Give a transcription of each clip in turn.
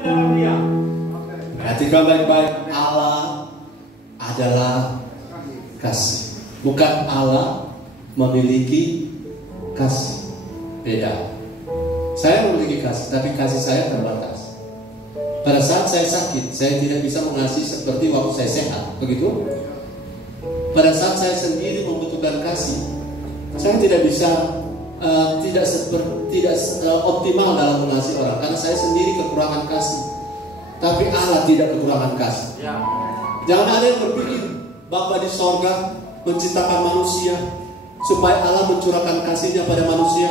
di dalam Dia. Perhatikan baik-baik, Allah adalah kasih. Bukan Allah memiliki kasih. Beda. Saya memiliki kasih, tapi kasih saya terbatas. Pada saat saya sakit, saya tidak bisa mengasihi seperti waktu saya sehat. Begitu? Pada saat saya sendiri membutuhkan kasih, saya tidak bisa tidak optimal dalam mengasihi orang, karena saya sendiri kekurangan kasih. Tapi Allah tidak kekurangan kasih. Jangan ada yang berpikir Bapa di sorga menciptakan manusia supaya Allah mencurahkan kasihnya pada manusia.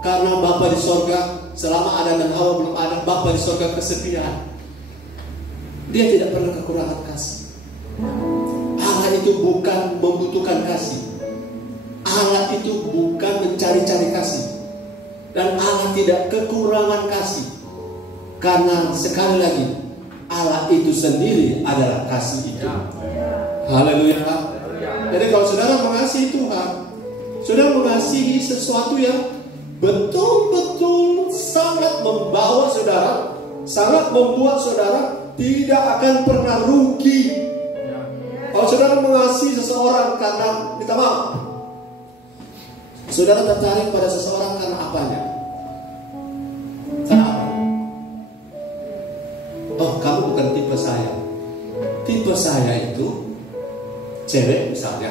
Karena Bapa di sorga selama Adam dan Hawa belum ada, Bapa di sorga kesepian. Dia tidak pernah kekurangan kasih. Allah itu bukan membutuhkan kasih. Allah itu bukan mencari-cari kasih. Dan Allah tidak kekurangan kasih. Karena sekali lagi Allah itu sendiri adalah kasih itu. Haleluya. Jadi kalau saudara mengasihi Tuhan, saudara mengasihi sesuatu yang betul-betul sangat membawa saudara, sangat membuat saudara tidak akan pernah rugi. Kalau saudara mengasihi seseorang karena minta maaf, saudara tertarik pada seseorang karena apanya? Karena apa? Oh, kamu bukan tipe saya. Tipe saya itu cewek misalnya,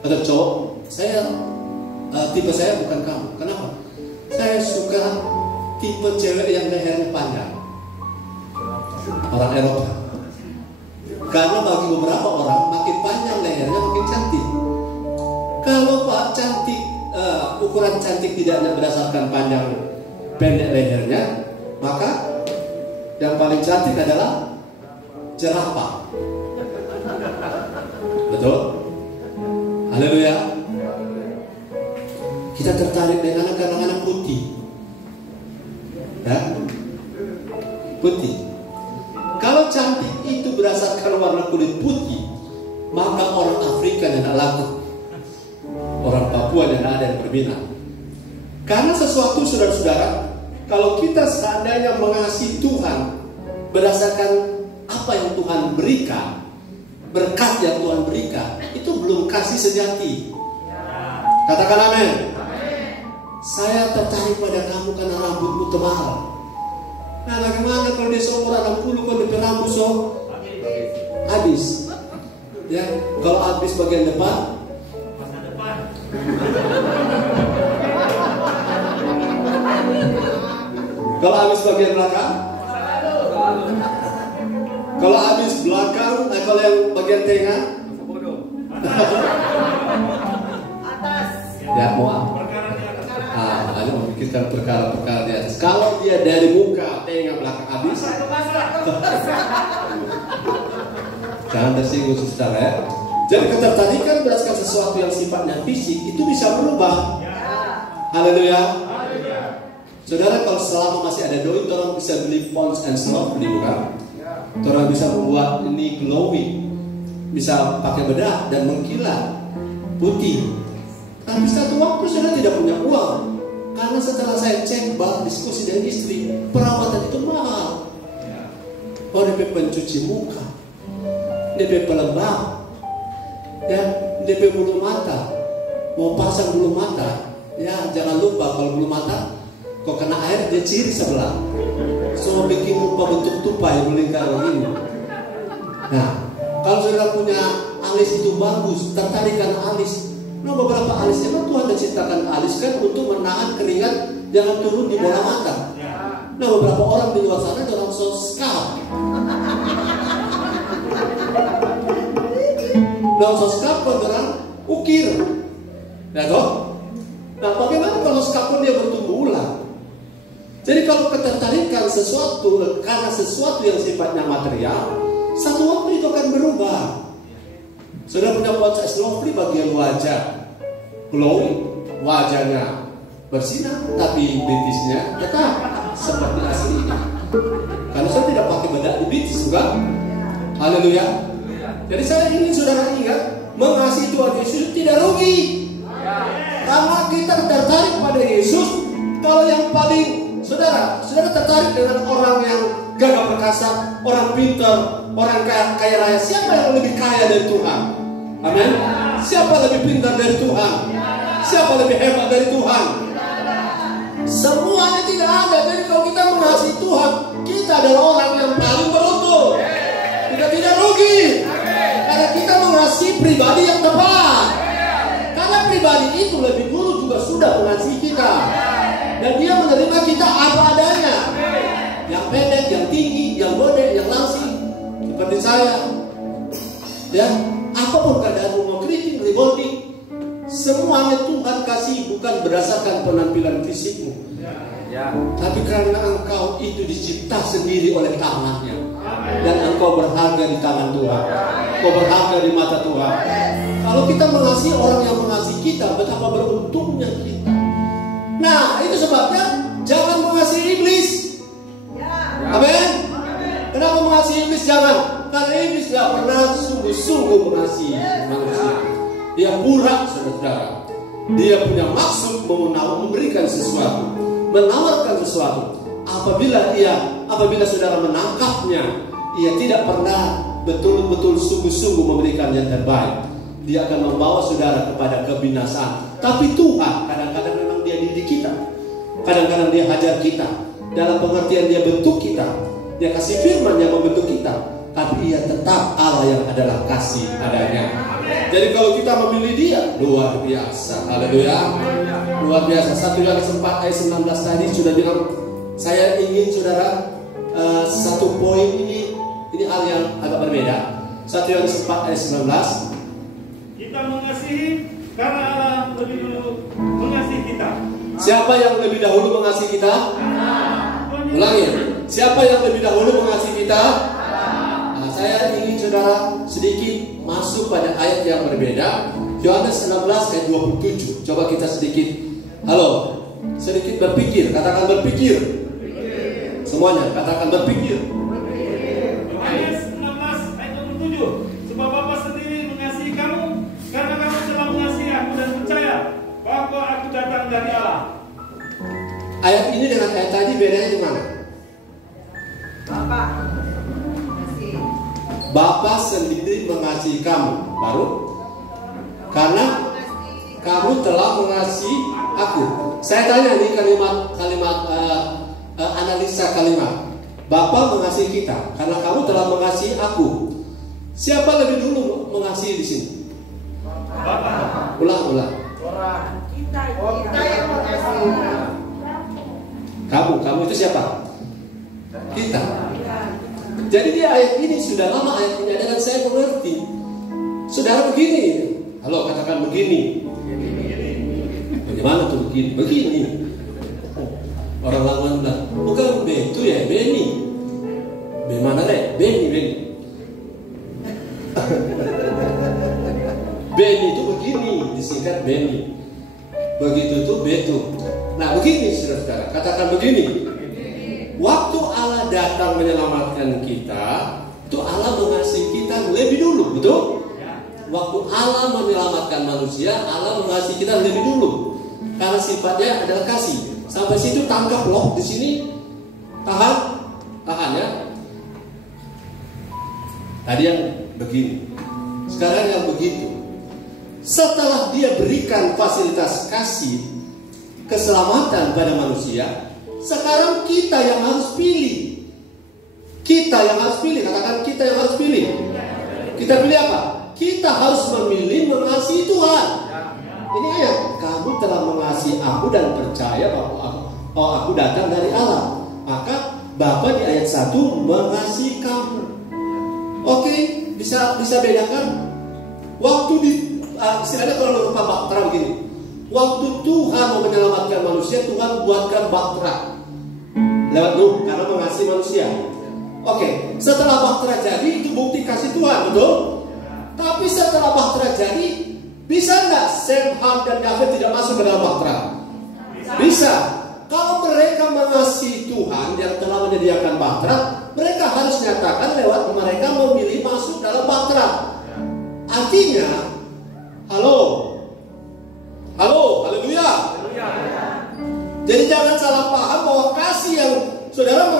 atau cowok. Tipe saya bukan kamu. Kenapa? Saya suka tipe cewek yang lehernya panjang, orang Eropa. Karena bagi beberapa orang makin panjang lehernya makin cantik. Kalau Pak cantik, ukuran cantik tidak hanya berdasarkan panjang pendek lehernya, maka yang paling cantik adalah jerapah. Betul? Haleluya. Kita tertarik dengan anak-anak putih, ya? Putih. Kalau cantik itu berdasarkan warna kulit putih, maka orang Afrika tidak laku, orang Papua tidak ada yang berminat. Karena sesuatu, saudara-saudara, kalau kita seandainya mengasihi Tuhan berdasarkan apa yang Tuhan berikan, berkat yang Tuhan berikan, itu belum kasih sejati. Katakan amin. Saya tertarik pada kamu karena rambutmu tebal. Nah, bagaimana kalau dia seumur 60 kalau dia rambut habis? Ya, kalau habis bagian depan, Masa depan. kalau habis bagian belakang, kalau habis belakang, kalau yang bagian tengah, Atas. ya mau ada memikirkan perkara-perkara di atas. Kalau dia dari muka, tengah, belakang habis, jangan tersinggung saudara ya. Jadi ketertarikan berdasarkan sesuatu yang sifatnya fisik itu bisa berubah. Haleluya. Saudara, kalau selama masih ada doi, orang bisa beli Pond's and Slope, bukan? Orang bisa membuat ini glowing, bisa pakai bedah dan mengkilat putih. Tapi satu waktu saya tidak punya uang, karena setelah saya cek bahan diskusi dengan istri, perawatan itu mahal. Oh, DP pencuci muka, DP pelembab, ya, DP bulu mata, mau pasang bulu mata, ya jangan lupa kalau bulu mata, kok kena air dia ciri sebelah, so bikin rupa bentuk tupai melingkar begini. Nah, kalau saudara punya alis itu bagus, tertarikan alis. Nah, beberapa alis emang Tuhan menciptakan alis kan untuk menahan keringat jangan turun di bola mata. Nah, beberapa orang di luar sana orang so scalp. Nah, so scalp orang ukir. Nah, toh? Nah, bagaimana kalau scalp pun dia bertumbuh ulang? Jadi kalau ketertarikan sesuatu karena sesuatu yang sifatnya material, satu waktu itu akan berubah. Sudah punya Pond's Lovely bagian wajah glowing, wajahnya bersinar, tapi betisnya tetap seperti asli ini. Karena saya tidak pakai bedak di betis, bukan? Haleluya. Jadi saya ingin saudara ingat, mengasihi Tuhan Yesus tidak rugi. Karena kita tertarik pada Yesus. Kalau yang paling saudara tertarik tertarik dengan orang yang gagah perkasa, orang pintar, orang kaya raya. Siapa yang lebih kaya dari Tuhan? Amin. Siapa lebih pintar dari Tuhan? Siapa lebih hebat dari Tuhan? Semuanya tidak ada. Jadi kalau kita mengasihi Tuhan, kita adalah orang yang paling beruntung. Kita tidak rugi. Karena kita mengasihi pribadi yang tepat. Karena pribadi itu lebih dulu juga sudah mengasihi kita. Dan dia menerima kita apa adanya. Yang pendek, yang tinggi, yang bodoh, yang langsing. Seperti saya. Ya, apapun keadaanmu, mau keriting, revolting, semuanya Tuhan kasih bukan berdasarkan penampilan fisikmu. Tapi karena engkau itu dicipta sendiri oleh tangannya. Dan engkau berharga di tangan Tuhan. Engkau berharga di mata Tuhan. Kalau kita mengasihi orang yang mengasihi kita, betapa beruntungnya kita. Nah, itu sebabnya jangan mengasihi iblis. Amin. Kenapa mengasihi iblis? Jangan. Karena iblis tidak pernah sungguh-sungguh mengasihi manusia. Dia pura, saudara. Dia punya maksud memberikan sesuatu, menawarkan sesuatu. Apabila saudara menangkapnya, ia tidak pernah betul-betul sungguh-sungguh memberikan yang terbaik. Dia akan membawa saudara kepada kebinasaan. Tapi Tuhan kadang-kadang memang dia didik kita. Kadang-kadang dia hajar kita. Dalam pengertian dia bentuk kita. Dia kasih firman yang membentuk kita. Tapi ia tetap Allah yang adalah kasih adanya. Jadi kalau kita memilih dia, luar biasa. Haleluya. Luar biasa. 1 Yohanes 4 ayat 19 tadi sudah bilang, saya ingin saudara satu poin ini hal yang agak berbeda. 1 Yohanes 4 ayat 19. Kita mengasihi karena Allah lebih dulu mengasihi kita. Siapa yang lebih dahulu mengasihi kita? Ulangi. Siapa yang lebih dahulu mengasihi kita? Nah, saya ingin saudara sedikit masuk pada ayat yang berbeda. Yohanes 16 ayat 27. Coba kita sedikit, sedikit berpikir. Katakan berpikir. Semuanya katakan berpikir. Yohanes 16 ayat 27. Sebab Bapa sendiri mengasihi kamu, karena kamu telah mengasihi aku dan percaya bahwa aku datang dari Allah. Ayat ini dengan ayat tadi bedanya di mana? Bapa sendiri mengasihi kamu, baru karena kamu telah mengasihi aku. Saya tanya nih kalimat analisa kalimat. Bapa mengasihi kita karena kamu telah mengasihi aku. Siapa lebih dulu mengasihi di sini? Bapa. Ulang. Kita yang mengasihi. Kamu itu siapa? Kita. Jadi di ayat ini sudah lama ayat ini ada dan saya mengerti. Saudara begini. Katakan begini. Bagaimana tuh begini? Begini. Orang lawan bilang, bukan betu ya, Beni. Bagaimana deh? Beni. Beni itu begini, disingkat Beni. Begitu itu betu. Nah begini saudara, katakan begini. Waktu Allah datang menyelamatkan kita, itu Allah mengasihi kita lebih dulu, betul? Waktu Allah menyelamatkan manusia, Allah mengasihi kita lebih dulu. Karena sifatnya adalah kasih. Sampai situ tangkap loh di sini. Tahan ya. Tadi yang begini. Sekarang yang begitu. Setelah dia berikan fasilitas kasih, keselamatan pada manusia, sekarang kita yang harus pilih. Kita yang harus pilih. Katakan kita yang harus pilih. Kita pilih apa? Kita harus memilih mengasihi Tuhan. Ini ayat, kamu telah mengasihi aku dan percaya bahwa aku datang dari Allah. Maka Bapa di ayat 1 mengasihi kamu. Oke, bisa bedakan. Waktu istilahnya kalau lupa baktera begini. Waktu Tuhan mau menyelamatkan manusia, Tuhan buatkan baktera lewat Nuh karena mengasihi manusia. Oke, setelah baktera jadi itu bukti kasih Tuhan, betul? Tapi setelah baktera jadi, bisa nggak Sem, Ham, dan Yafet tidak masuk ke dalam bahtera? Bisa. Kalau mereka mengasihi Tuhan yang telah menyediakan bahtera, mereka harus nyatakan lewat mereka memilih masuk dalam bahtera. Artinya, haleluya. Jadi jangan salah paham bahwa kasih yang saudara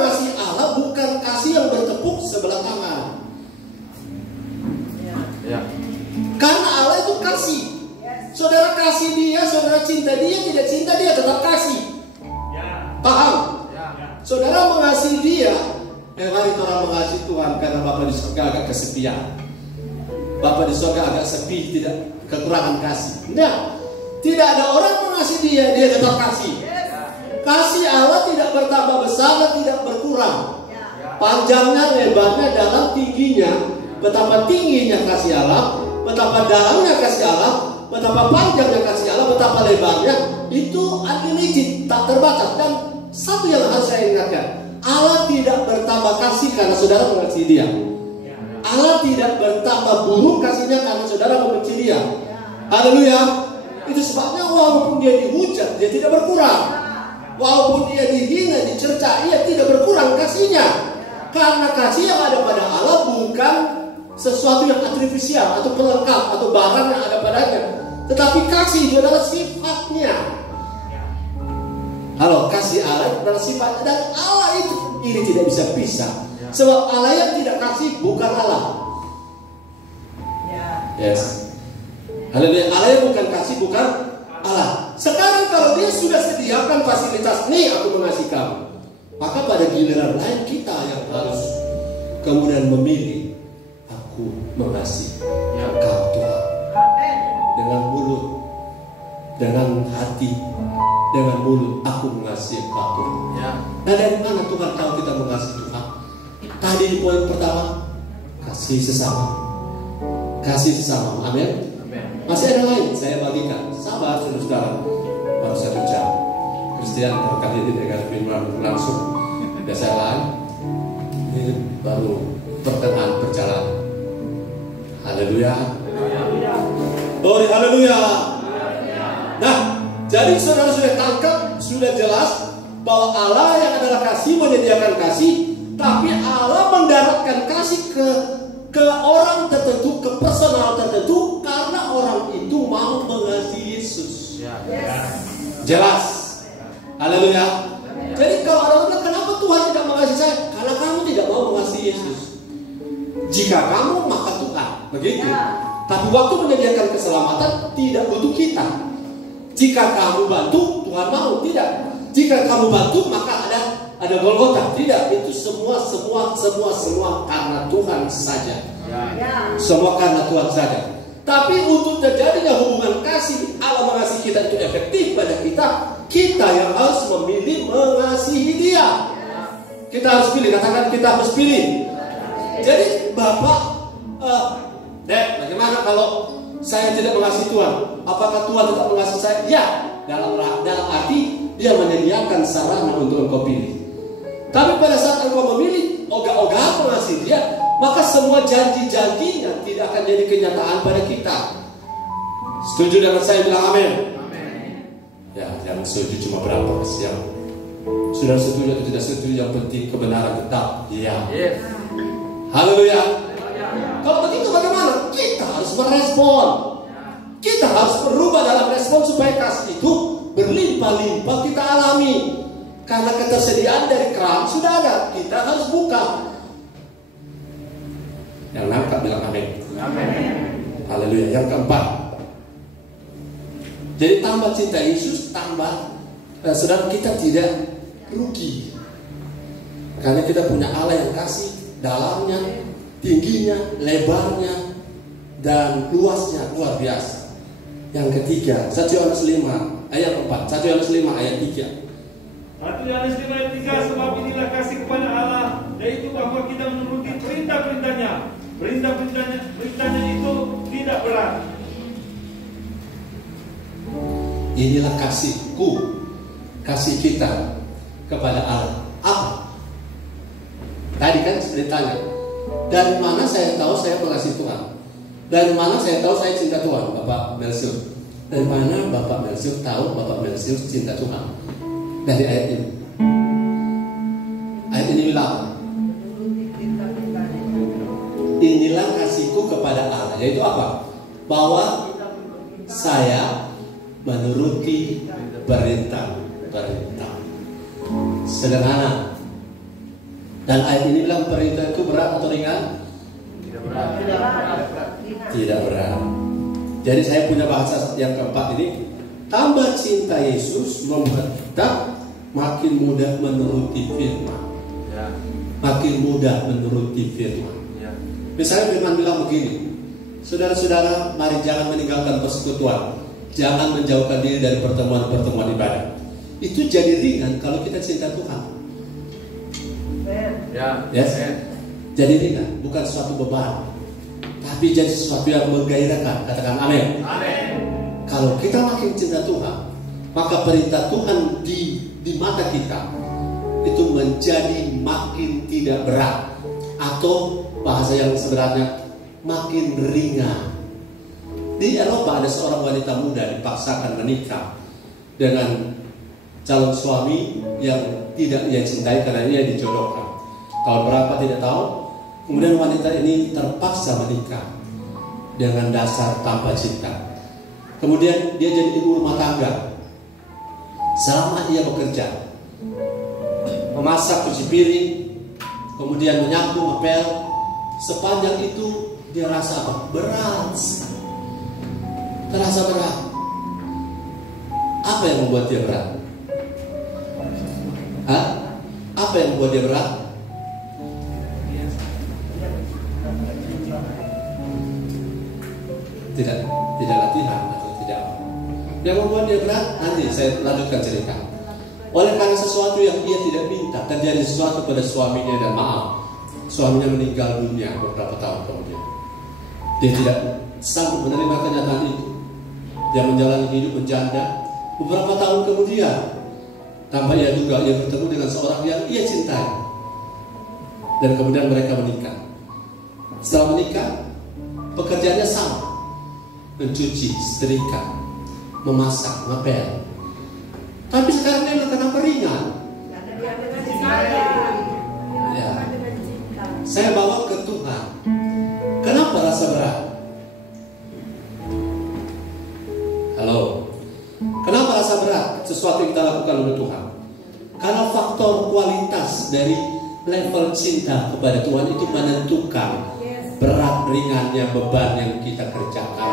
saudara mengasihi dia, mari orang mengasihi Tuhan karena Bapa di surga agak kesepian. Bapa di surga agak sepi, tidak kekurangan kasih. Nah, tidak ada orang mengasihi dia, dia tetap kasih. Kasih Allah tidak bertambah besar dan tidak berkurang. Panjangnya, lebarnya, dalam, tingginya. Betapa tingginya kasih Allah, betapa dalamnya kasih Allah, betapa panjangnya kasih Allah, betapa lebarnya. Itu unlimited, tak terbatas. Dan satu yang harus saya ingatkan, Allah tidak bertambah kasih karena saudara mengasihi dia. Allah tidak bertambah buruk kasihnya karena saudara membenci dia. Haleluya. Itu sebabnya walaupun dia dihujat, dia tidak berkurang. Walaupun dia dihina, dicerca, ia tidak berkurang kasihnya. Karena kasih yang ada pada Allah bukan sesuatu yang artifisial atau pelengkap atau barang yang ada padanya, tetapi kasih itu adalah sifatnya. Halo, kasih Allah adalah sifatnya, dan Allah itu ini tidak bisa pisah. Sebab Allah yang tidak kasih bukan Allah. Yes. Haleluya. Allah yang bukan kasih bukan Allah. Sekarang kalau dia sudah sediakan fasilitas, nih aku mengasihi kamu, maka pada giliran lain kita yang harus kemudian memilih, aku mengasihi Engkau Tuhan. Dengan mulut, dengan hati, dengan mulut aku mengasihi Engkau Tuhan. Nah, dari mana Tuhan tahu kita mengasihi Tuhan? Tadi di poin pertama, kasih sesama. Kasih sesama, amin. Masih ada lain, saya bagikan. Sabar saudara-saudara, baru 1 jam. Kristian terkali ini dengan firman langsung. Biasa lain, ini baru pertengahan perjalanan. Haleluya. Glory haleluya. Nah, jadi saudara sudah tangkap, sudah jelas bahwa Allah yang adalah kasih menyediakan kasih, tapi Allah mendaratkan kasih ke orang tertentu, ke personal tertentu, karena orang itu mau mengasihi Yesus. Jelas. Haleluya. Jadi kalau ada orang, kenapa Tuhan tidak mengasihi saya? Karena kamu tidak mau mengasihi Yesus. Jika kamu, maka Tuhan. Begitu. Tapi waktu menyediakan keselamatan tidak butuh kita. Jika kamu bantu, Tuhan mau. Tidak. Jika kamu bantu, maka ada Golgota. Tidak. Itu semua karena Tuhan saja. Semua karena Tuhan saja. Tapi untuk terjadinya hubungan kasih, Allah mengasihi kita itu efektif pada kita yang harus memilih mengasihi dia. Kita harus pilih, katakan kita harus pilih. Jadi Bapak, Dek, bagaimana kalau saya tidak mengasihi Tuhan? Apakah Tuhan tetap mengasihi saya? Ya, dalam arti dia menyediakan sarana untuk engkau pilih. Tapi pada saat engkau memilih ogah-ogahan mengasihi dia, maka semua janji-janjinya tidak akan jadi kenyataan pada kita. Setuju dengan saya? Bilang amin. Ya, yang setuju cuma berapa yang sudah setuju atau tidak setuju, yang penting kebenaran tetap. Iya. Haleluya. Kalau begitu bagaimana? Kita harus merespon. Kita harus berubah dalam respon supaya kasih itu berlimpah-limpah kita alami. Karena ketersediaan dari keran sudah ada, kita harus buka. Yang nangkap bilang amin. Haleluya. Yang keempat, jadi tambah cinta Yesus, tambah saudara kita tidak rugi. Karena kita punya Allah yang kasih, dalamnya, tingginya, lebarnya, dan luasnya luar biasa. Yang ketiga, 1 Yohanes 5 ayat 4, 1 Yohanes 5 ayat 3. 1 Yohanes 5 ayat 3, sebab inilah kasih kepada Allah, yaitu bahwa kita menuruti perintah-perintahnya. Perintah-perintahnya itu tidak berat. Inilah kasihku, kasih kita kepada Allah. Apa? Tadi kan sudah ditanya, dari mana saya tahu saya mengasihi Tuhan? Dari mana saya tahu saya cinta Tuhan? Bapak Melsius. Dari mana Bapak Melsius tahu Bapak Melsius cinta Tuhan? Dari ayat ini. Ayat ini bilang, inilah kasihku kepada Allah. Yaitu apa? Bahwa saya menuruti perintah. Sederhana. Dan ayat ini bilang perintah itu berat atau ringan? Tidak berat. Jadi saya punya bahasa yang keempat ini, tambah cinta Yesus membuat kita makin mudah menuruti firman. Makin mudah menuruti firman. Misalnya firman bilang begini, saudara-saudara, mari jangan meninggalkan persekutuan, jangan menjauhkan diri dari pertemuan-pertemuan ibadah. Itu jadi ringan kalau kita cinta Tuhan. Yes? Jadi ringan, bukan suatu beban, tapi jadi sesuatu yang menggairahkan. Katakan amin. Kalau kita makin cinta Tuhan, maka perintah Tuhan di mata kita itu menjadi makin tidak berat, atau bahasa yang sebenarnya makin ringan. Di Eropa ada seorang wanita muda dipaksakan menikah dengan calon suami yang tidak ia cintai karena ia dijodohkan. Tahun berapa tidak tahu. Kemudian wanita ini terpaksa menikah dengan dasar tanpa cinta. Kemudian dia jadi ibu rumah tangga. Selama ia bekerja, memasak, cuci piring, kemudian menyapu, ngepel, sepanjang itu dia rasa apa? Berat. Terasa berat. Apa yang membuat dia berat? Apa yang membuat dia berat? Tidak latihan atau tidak. Yang membuat dia berat, nanti saya lanjutkan cerita. Oleh karena sesuatu yang ia tidak minta, terjadi sesuatu pada suaminya dan maaf, suaminya meninggal dunia beberapa tahun kemudian. Dia tidak sanggup menerima kenyataan itu. Dia menjalani hidup menjanda. Beberapa tahun kemudian, tanpa ia duga, ia bertemu dengan seorang yang ia cintai. Dan kemudian mereka menikah. Setelah menikah, pekerjaannya sama. Mencuci, setrika, memasak, ngepel. Tapi sekarang dia bilang, kenapa ringan? Ya. Saya bawa ke Tuhan. Kenapa rasa berat? Halo. Kenapa rasa berat? Sesuatu yang kita lakukan untuk Tuhan. Karena faktor kualitas dari level cinta kepada Tuhan itu menentukan berat ringannya beban yang kita kerjakan,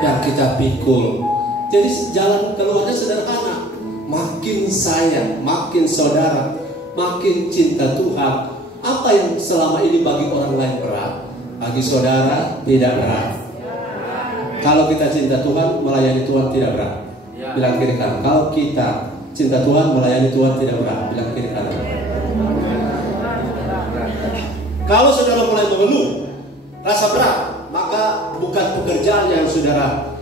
yang kita pikul. Jadi jalan keluarnya sederhana. Makin sayang, makin saudara, makin cinta Tuhan. Apa yang selama ini bagi orang lain berat, bagi saudara tidak berat. Kalau kita cinta Tuhan, melayani Tuhan tidak berat. Bilang kiri kanan. Kalau kita cinta Tuhan, melayani Tuhan tidak berat. Bilang kiri kanan. Kalau saudara mulai mengeluh, rasa berat, maka bukan pekerjaan yang saudara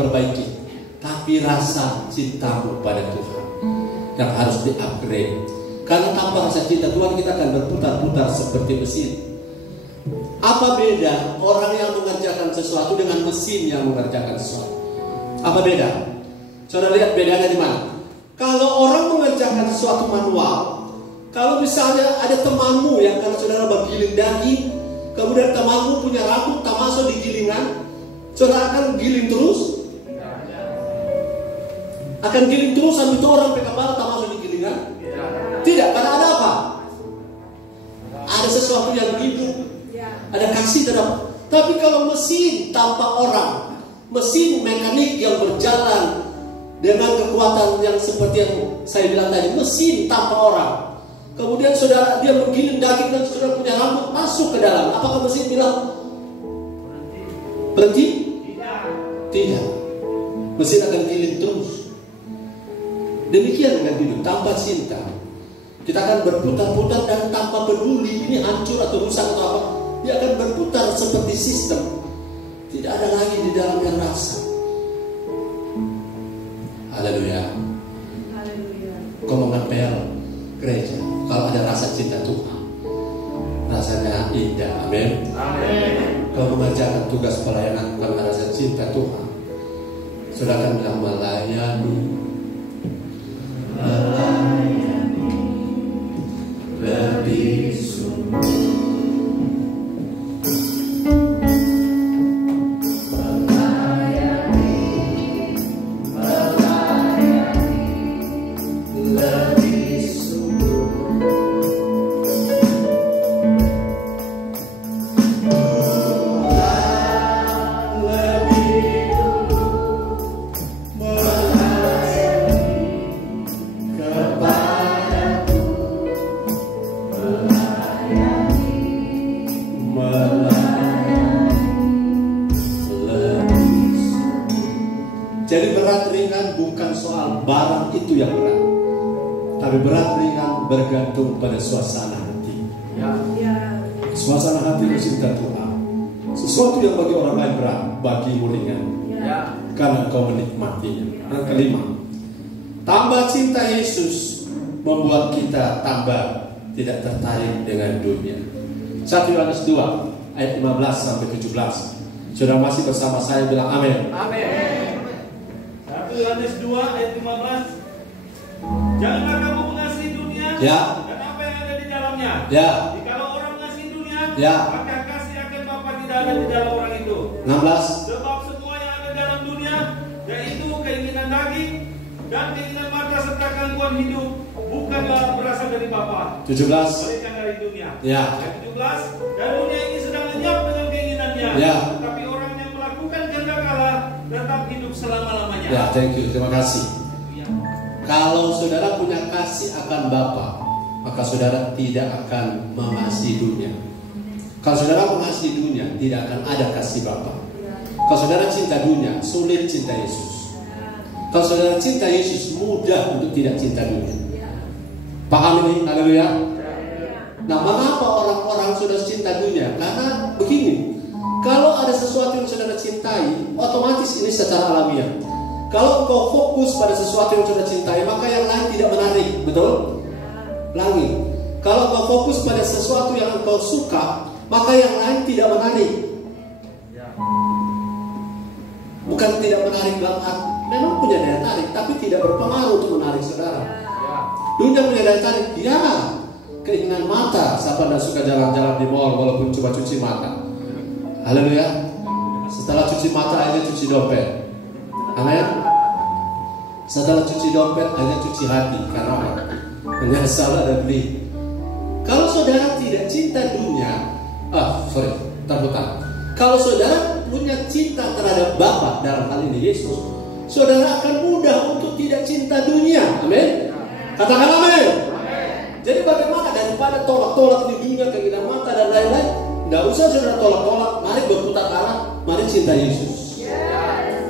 perbaiki, tapi rasa cintamu pada Tuhan yang harus di-upgrade. Karena tanpa rasa cinta Tuhan, kita akan berputar-putar seperti mesin. Apa beda orang yang mengerjakan sesuatu dengan mesin yang mengerjakan sesuatu? Apa beda? Saudara lihat bedanya di mana? Kalau orang mengerjakan sesuatu manual, kalau misalnya ada temanmu yang karena saudara bergiling daging, kemudian temanmu punya rambut tak masuk di gilingan, saudara akan giling terus? Akan giling terus sampai itu orang kepala tak masuk di gilingan? Tidak, karena ada apa? Ada sesuatu yang hidup, ada kasih terhadap. Tapi kalau mesin tanpa orang, mesin mekanik yang berjalan dengan kekuatan yang seperti yang saya bilang tadi, mesin tanpa orang, kemudian saudara dia menggiling daging dan saudara punya rambut masuk ke dalam, apakah mesin bilang berhenti? Tidak. Mesin akan giling terus. Demikian dengan hidup tanpa cinta. Kita akan berputar-putar dan tanpa peduli ini hancur atau rusak atau apa, dia akan berputar seperti sistem. Tidak ada lagi di dalamnya rasa. Haleluya. Kau mengapel gereja kalau ada rasa cinta Tuhan, rasanya indah. Amin. Kau mengerjakan tugas pelayanan karena rasa cinta Tuhan, sudah akan bilang melayani lebih sungguh. Kepada barang itu yang berat. Tapi berat ringan bergantung pada suasana hati. Suasana hati cinta Tuhan. Sesuatu yang bagi orang lain berat, bagimu ringan. Karena kau menikmatinya. Yang kelima, tambah cinta Yesus membuat kita tambah tidak tertarik dengan dunia. 1 Yohanes 2 ayat 15 sampai 17. Sudah masih bersama saya, bilang amin. Amin. 1 Yohanes 2 ayat 15. Janganlah kamu mengasihi dunia dan apa yang ada di dalamnya. Jikalau orang mengasihi dunia, maka kasih akan Bapa tidak ada di dalam orang itu. 16. Sebab semua yang ada dalam dunia, yaitu keinginan daging dan keinginan mata serta gangguan hidup, bukanlah berasal dari Bapa, 17. melainkan dari dunia. Ayat 17. Dan dunia ini sedang lenyap dengan keinginannya, tetapi orang yang melakukan kehendak Allah tetap hidup selama-lamanya. Thank you, terima kasih. Kalau saudara punya kasih akan Bapa, maka saudara tidak akan mengasihi dunia. Kalau saudara mengasihi dunia, tidak akan ada kasih Bapa. Kalau saudara cinta dunia, sulit cinta Yesus. Kalau saudara cinta Yesus, mudah untuk tidak cinta dunia. Paham ini? Haleluya. Nah, mengapa orang-orang sudah cinta dunia? Karena begini, kalau ada sesuatu yang saudara cintai, otomatis ini secara alamiah. Kalau engkau fokus pada sesuatu yang saudara cintai, maka yang lain tidak menarik, betul? Lagi, kalau engkau fokus pada sesuatu yang engkau suka, maka yang lain tidak menarik. Bukan tidak menarik dalam arti, memang punya daya tarik, tapi tidak berpengaruh untuk menarik saudara. Dunia punya daya tarik, keinginan mata. Siapa tidak suka jalan-jalan di mall walaupun coba cuci mata? Haleluya. Setelah cuci mata aja cuci dompet. Amin. Setelah cuci dompet hanya cuci hati, karena menyesal dan beli. Kalau saudara tidak cinta dunia, terputar. Kalau saudara punya cinta terhadap Bapa, dalam hal ini Yesus, saudara akan mudah untuk tidak cinta dunia. Amin. Katakan amin. Jadi bagaimana daripada tolak-tolak di dunia, keinginan mata dan lain-lain, tidak usah saudara tolak-tolak. Mari berputar arah, mari cinta Yesus.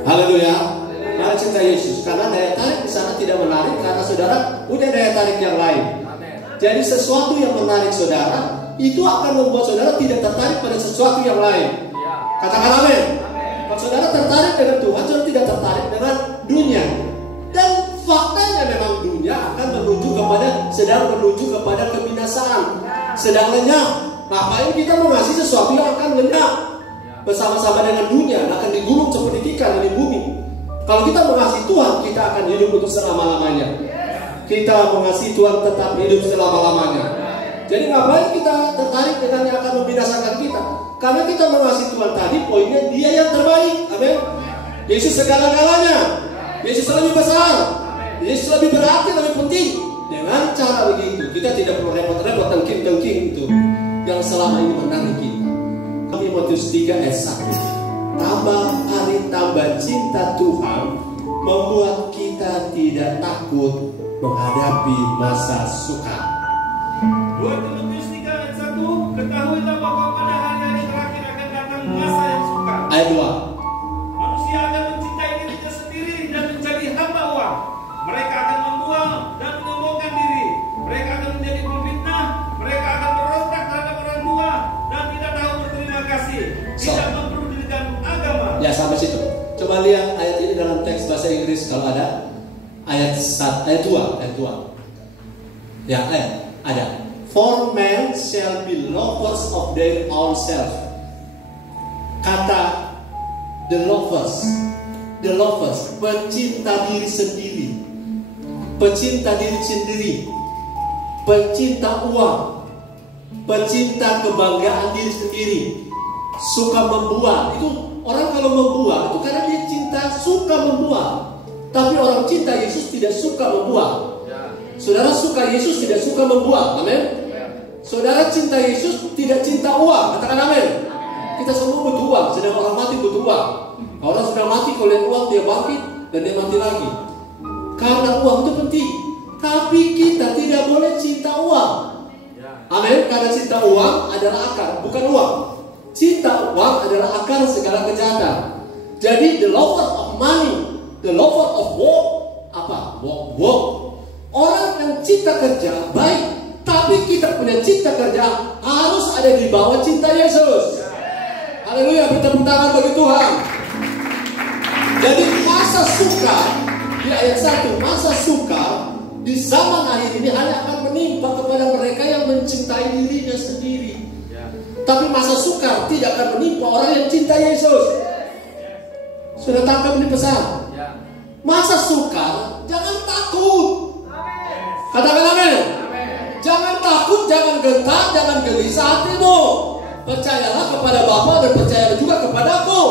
Haleluya. Mari cinta Yesus. Karena daya tarik di sana tidak menarik, karena saudara punya daya tarik yang lain. Jadi sesuatu yang menarik saudara, itu akan membuat saudara tidak tertarik pada sesuatu yang lain. Katakan amin. Kalau saudara tertarik dengan Tuhan, saudara tidak tertarik dengan dunia. Dan faktanya memang dunia akan sedang menuju kepada kebinasaan, sedang lenyap. Ngapain kita mengasihi sesuatu yang akan lenyap? Bersama-sama dengan dunia akan digulung seperti ikan dari bumi. Kalau kita mengasihi Tuhan, kita akan hidup untuk selama-lamanya. Kita mengasihi Tuhan tetap hidup selama-lamanya. Jadi ngapain kita tertarik dengan yang akan membinasakan kita? Karena kita mengasihi Tuhan tadi, poinnya Dia yang terbaik. Amin. Yesus segala-galanya. Yesus lebih besar. Yesus lebih berarti, lebih penting. Dengan cara begitu, kita tidak perlu repot-repot tengking-tengking itu yang selama ini menarik kita. Timotius 3 ayat 1. Tambah hari tambah cinta Tuhan membuat kita tidak takut menghadapi masa sukar. 2 Timotius 3 ayat 1. Ketahuilah bahwa pada hari-hari terakhir akan datang masa yang sukar. Ayat 2. Manusia akan mencintai dirinya sendiri dan menjadi hamba uang. Mereka akan membuang dan menyombongkan diri. Mereka akan menjadi pemfitnah. Mereka akan berontak terhadap orang tua dan tidak tahu berterima kasih. Tidak memperdulikan agama. Ya, sampai situ. Coba lihat ayat ini dalam teks bahasa Inggris kalau ada. Ayat 2. Ya, ada. For men shall be lovers of their own self. Kata the lovers, pecinta diri sendiri, pecinta diri sendiri, pecinta uang, pecinta kebanggaan diri sendiri, suka membuang. Itu orang kalau membuang itu karena dia suka membuang. Tapi orang cinta Yesus tidak suka membuang. Saudara suka Yesus, tidak suka membuang. Amin. Saudara cinta Yesus, tidak cinta uang. Katakan amin. Kita semua butuh uang. Sedang orang mati butuh uang. Orang sudah mati, kalau lihat uang dia bangkit dan dia mati lagi. Karena uang itu penting. Tapi kita tidak boleh cinta uang. Amin. Karena cinta uang adalah akar, bukan uang. Cinta uang adalah akar segala kejahatan. Jadi the lover of money, the lover of work, apa? Work. Orang yang cinta kerja baik, tapi kita punya cinta kerja harus ada di bawah cinta Yesus. Haleluya, bertepuk tangan bagi Tuhan. Jadi masa sukar di ayat 1, masa sukar di zaman akhir ini hanya akan menimpa kepada mereka yang mencintai dirinya sendiri. Tapi masa sukar tidak akan menimpa orang yang cinta Yesus. Sudah tangkap ini pesan? Masa sukar, jangan takut. Katakan amin. Jangan takut, jangan gentar, jangan gelisah hatimu. Percayalah kepada Bapa dan percayalah juga kepadaku.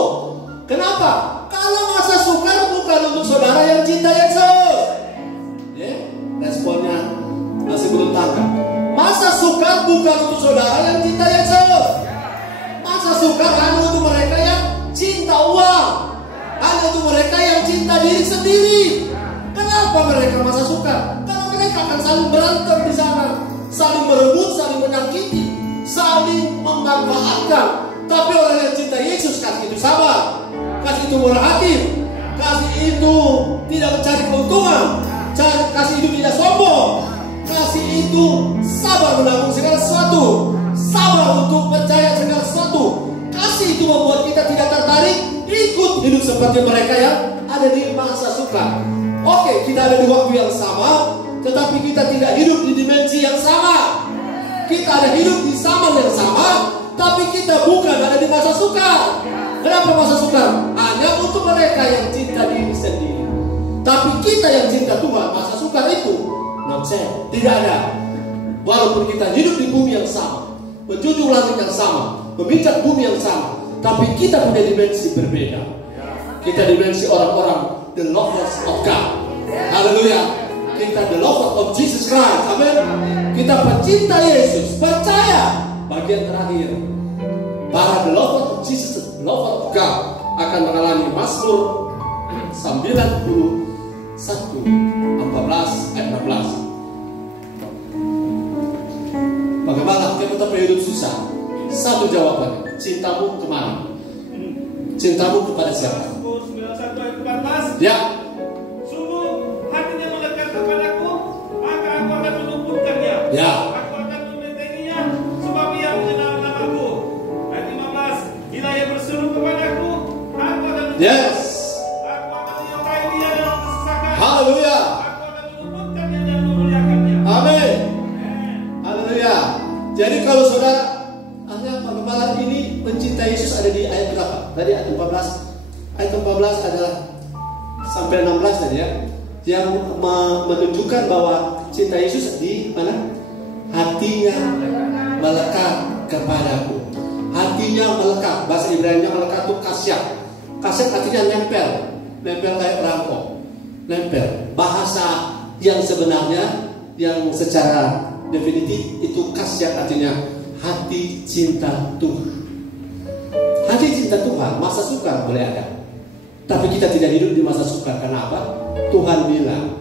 Kenapa? Kalau masa sukar bukan untuk saudara yang cinta Yesus. Responnya masih belum tangkap. Masa sukar bukan untuk saudara yang cinta Yesus. Masa sukar hanya untuk mereka yang cinta uang, hanya untuk mereka yang cinta diri sendiri. Kenapa mereka masa sukar? Karena mereka akan saling berantem di sana, saling merebut, saling menyakiti, saling memanfaatkan. Tapi orang yang cinta Yesus, kasih itu sabar, kasih itu murah hati, kasih itu tidak mencari keuntungan, kasih itu tidak sombong, kasih itu sabar menanggung segala sesuatu, sabar untuk percaya segala sesuatu. Kasih itu membuat kita tidak tertarik ikut hidup seperti mereka yang ada di masa sukar. Oke, kita ada di waktu yang sama, tetapi kita tidak hidup di dimensi yang sama. Kita ada hidup di zaman yang sama, tapi kita bukan ada di masa sukar. Kenapa masa sukar? Hanya untuk mereka yang cinta diri sendiri. Tapi kita yang cinta Tuhan, masa sukar itu tidak ada. Walaupun kita hidup di bumi yang sama, menjunjung langit yang sama, memijak bumi yang sama, tapi kita punya dimensi berbeda. Kita dimensi orang-orang the lovers of God. Haleluya. Kita the lover of Jesus Christ. Amin. Kita pecinta Yesus. Percaya. Bagian terakhir, para the lover of Jesus, lover of God akan mengalami Mazmur 91:14 ayat 16. Bagaimana kita tetap hidup susah? Satu jawabannya, cintamu kemana? Cintamu kepada siapa? 91 ayat 14. Ya. Sungguh hatinya melekat kepadaku, maka aku akan meluputkannya. Ya. Aku akan membentenginya, sebab ia mengenal namaku. Ayat 15. Bila ia berseru kepadaku, aku akan Yes. Aku akan menyertai dia dalam kesesakan. Haleluya. Aku akan meluputkannya dan memuliakannya. Amin. Haleluya. Jadi kalau saudara penggembalaan ini mencintai Yesus ada di ayat berapa? Tadi ayat 14. Ayat 14 adalah sampai 16 tadi ya, yang menunjukkan bahwa cinta Yesus di mana? Hatinya melekat kepadaku. Hatinya melekat. Bahasa Ibrani-nya melekat itu kasyak. Kasyak artinya nempel. Nempel kayak perangko. Nempel. Bahasa yang sebenarnya, yang secara definitif itu kasyak artinya hati cinta Tuhan. Hati cinta Tuhan, masa sukar boleh ada, tapi kita tidak hidup di masa sukar. Kenapa? Tuhan bilang,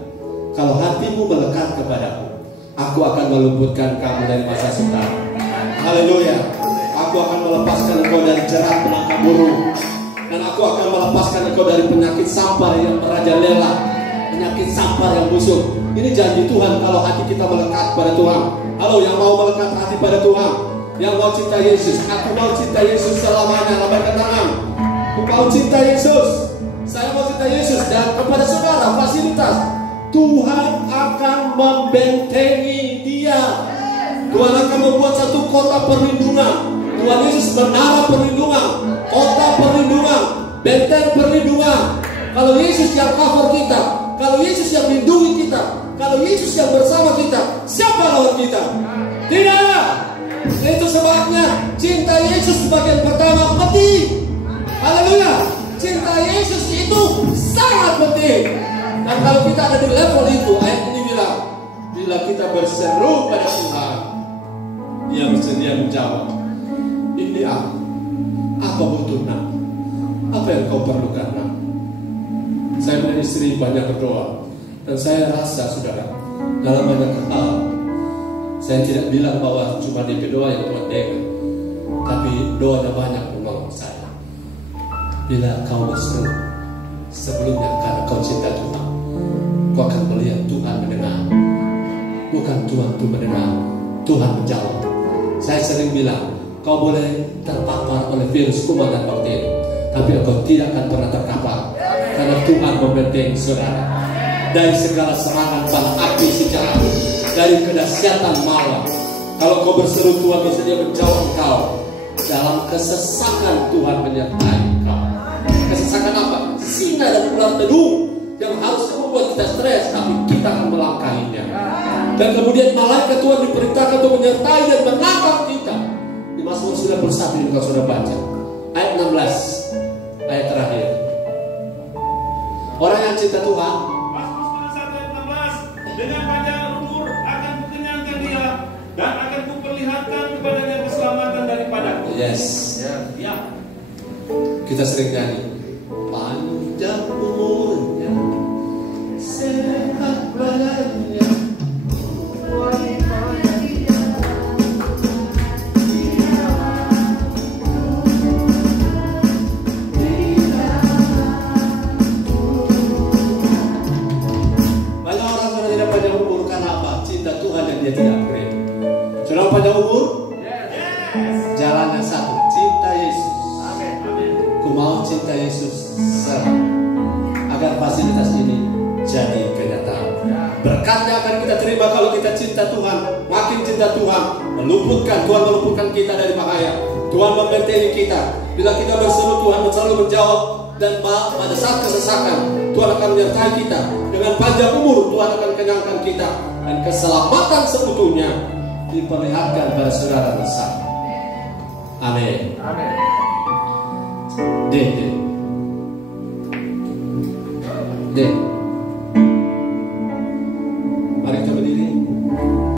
kalau hatimu melekat kepadaku, aku akan meluputkan kamu dari masa sukar. Haleluya. Aku akan melepaskan engkau dari jerat penangkap burung, dan aku akan melepaskan engkau dari penyakit sampar yang merajalela, penyakit sampar yang busuk. Ini janji Tuhan kalau hati kita melekat pada Tuhan. Halo, yang mau melekat hati pada Tuhan, yang mau cinta Yesus. Aku mau cinta Yesus selamanya. Lambaikan tangan. Aku mau cinta Yesus. Saya mau cinta Yesus. Dan kepada saudara, fasilitas Tuhan akan membentengi dia. Tuhan akan membuat satu kota perlindungan. Tuhan Yesus menara perlindungan, kota perlindungan, benteng perlindungan. Kalau Yesus yang cover kita, kalau Yesus yang melindungi kita, kalau Yesus yang bersama kita, siapa lawan kita? Tidak. Itu sebabnya cinta Yesus bagian pertama penting. Haleluya. Cinta Yesus itu sangat penting. Dan kalau kita ada di level itu, ayat ini bilang, bila kita berseru pada Tuhan, Dia bersedia menjawab. Ini aku. Apa butuhnya? Apa yang kau perlukan? Saya punya istri banyak berdoa, dan saya rasa saudara, dalam banyak hal saya tidak bilang bahwa cuma DP doa yang Tuhan dengar, tapi doanya banyak menolong saya. Bila kau berseru sebelumnya karena kau cinta Tuhan, kau akan melihat Tuhan mendengar. Bukan Tuhan itu mendengar, Tuhan menjawab. Saya sering bilang, kau boleh terpapar oleh virus kuman dan bakteri, tapi engkau tidak akan pernah terkapar, karena Tuhan membentengi saudara dari segala serangan panah api secara, dari kedahsyatan malam. Kalau kau berseru, Tuhan bersedia menjawab engkau. Dalam kesesakan Tuhan menyertai engkau. Kesesakan apa? Singa dan ular teduh yang harus membuat kita stres, tapi kita akan melangkahinya. Dan kemudian malaikat Tuhan diperintahkan untuk menyertai dan menangkap kita. Di Mazmur 91 yang kau sudah baca, ayat 16, ayat terakhir. Orang yang cinta Tuhan, Mazmur 91 ayat 16, dengan panjang umur akan kukenyangkan dia, dan akan kuperlihatkan kepadanya keselamatan daripadaku. yes, Ya. kita sering nyanyi, panjang umurnya, sehat badannya. Banyak orang sudah tidak panjang umur karena apa? Cinta Tuhan yang dia tidak beri. Sudah panjang umur? Jalannya satu, cinta Yesus. Ku mau cinta Yesus selalu, agar fasilitas ini jadi kenyataan. Berkatnya akan kita terima kalau kita cinta Tuhan. Makin cinta Tuhan, Tuhan meluputkan kita dari bahaya. Tuhan membentengi kita. Bila kita berseru, Tuhan selalu menjawab. Dan pada saat kesesakan, Tuhan akan menyertai kita. Dengan panjang umur, Tuhan akan kenyangkan kita. Dan keselamatan seutuhnya diperlihatkan pada saudara bersama. Amin. D.